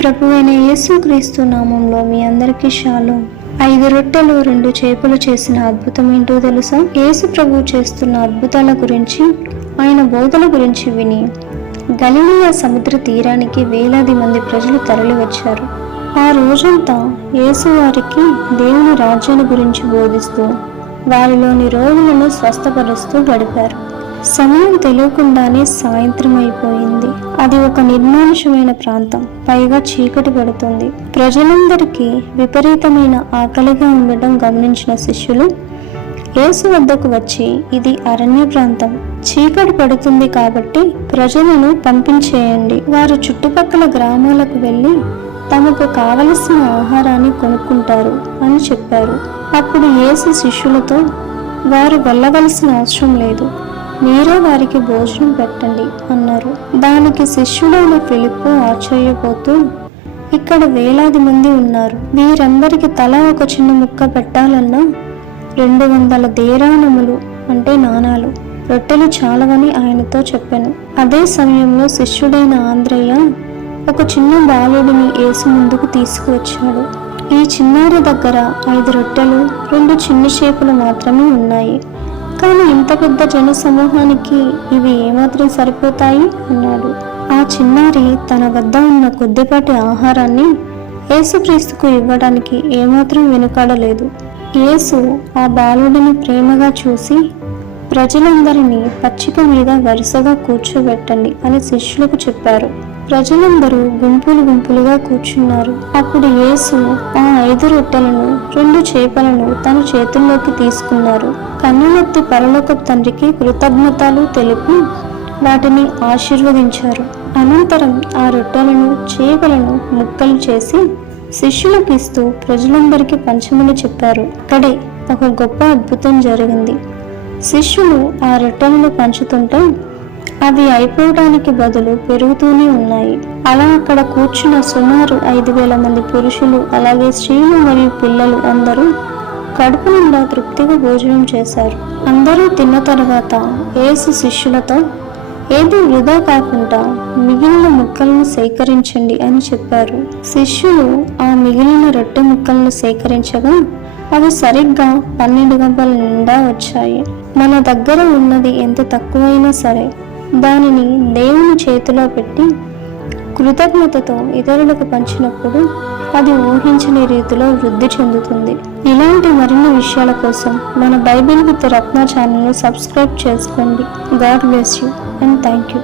ప్రభువైన యేసుక్రీస్తు నామంలో మీ అందరికీ షాలోమ్. 5 రొట్టెలు 2 చేపలు చేసిన అద్భుతం ఏంటో తెలుసా? యేసు ప్రభువు చేస్తున్న అద్భుతాల గురించి, ఆయన బోధల గురించి విని గలిలయ సముద్ర తీరానికి వేలాది మంది ప్రజలు తరలి వచ్చారు. ఆ రోజంతా యేసు వారికి దేవుని రాజ్యాన్ని గురించి బోధిస్తూ వారిలోని రోగులను స్వస్థపరుస్తూ గడిపారు. సమయం తెలియకుండానే సాయంత్రం అయిపోయింది. అది ఒక నిర్మానుషమైన ప్రాంతం, పైగా చీకటి పడుతుంది. ప్రజలందరికీ విపరీతమైన ఆకలిగా ఉండటం గమనించిన శిష్యులు యేసు వద్దకు వచ్చి, ఇది అరణ్య ప్రాంతం, చీకటి పడుతుంది కాబట్టి ప్రజలను పంపించేయండి, వారు చుట్టుపక్కల గ్రామాలకు వెళ్ళి తమకు కావలసిన ఆహారాన్ని కొనుక్కుంటారు అని చెప్పారు. అప్పుడు యేసు శిష్యులతో, వారు వెళ్ళవలసిన అవసరం లేదు, మీరే వారికి భోజనం పెట్టండి అన్నారు. దానికి శిష్యుడైన ఫిలిప్పు ఆశ్చర్యపోతూ, ఇక్కడ వేలాది మంది ఉన్నారు, వీరందరికి తలా ఒక చిన్న ముక్క పెట్టాలన్నా 200 దేరానములు అంటే నాణాలు రొట్టెలు చాలవని ఆయనతో చెప్పాను. అదే సమయంలో శిష్యుడైన ఆంద్రయ్య ఒక చిన్న బాలుడిని యేసు ముందుకు తీసుకువచ్చాడు. ఈ చిన్నారి దగ్గర 5 రొట్టెలు 2 చిన్న చేపలు మాత్రమే ఉన్నాయి, కానీ ఇంత పెద్ద జన సమూహానికి ఇవి ఏమాత్రం సరిపోతాయి అన్నాడు. ఆ చిన్నారి తన వద్ద ఉన్న కొద్దిపాటి ఆహారాన్ని యేసుక్రీస్తుకు ఇవ్వడానికి ఏమాత్రం వెనుకాడలేదు. యేసు ఆ బాలుడిని ప్రేమగా చూసి, ప్రజలందరినీ పచ్చిక మీద వరుసగా కూర్చోబెట్టండి అని శిష్యులకు చెప్పారు. ప్రజలందరూ గుంపులు గుంపులుగా కూర్చున్నారు. అప్పుడు యేసు ఆ 5 రొట్టెలను 2 చేపలను తన చేతుల్లోకి తీసుకున్నారు. కన్నులెత్తి పరలోకపు తండ్రికి కృతజ్ఞతలు తెలిపి వాటిని ఆశీర్వదించారు. అనంతరం ఆ రొట్టెలను చేపలను ముక్కలు చేసి శిష్యులకు ఇస్తూ ప్రజలందరికీ పంచమని చెప్పారు. అక్కడే ఒక గొప్ప అద్భుతం జరిగింది. శిష్యులు ఆ రొట్టెలను పంచుతుంటే అవి అయిపోవడానికి బదులు పెరుగుతూనే ఉన్నాయి. అలా అక్కడ కూర్చున్న సుమారు 5,000 మంది పురుషులు, అలాగే స్త్రీలు మరియు పిల్లలు అందరూ కడుపు నిండా తృప్తిగా భోజనం చేశారు. అందరూ తిన్న తర్వాత యేసు శిష్యులతో, ఏది వృధా కాకుండా మిగిలిన ముక్కలను సేకరించండి అని చెప్పారు. శిష్యులు ఆ మిగిలిన రొట్టె ముక్కలను సేకరించగా అవి సరిగ్గా 12 గంపల నిండా వచ్చాయి. మన దగ్గర ఉన్నది ఎంత తక్కువైనా సరే దానిని దేవుని చేతిలో పెట్టి కృతజ్ఞతతో ఇతరులకు పంచినప్పుడు అది ఊహించని రీతిలో వృద్ధి చెందుతుంది. ఇలాంటి మరిన్ని విషయాల కోసం మన బైబిల్ విత్ రత్న ఛానల్ను సబ్స్క్రైబ్ చేసుకోండి. God bless you and thank you.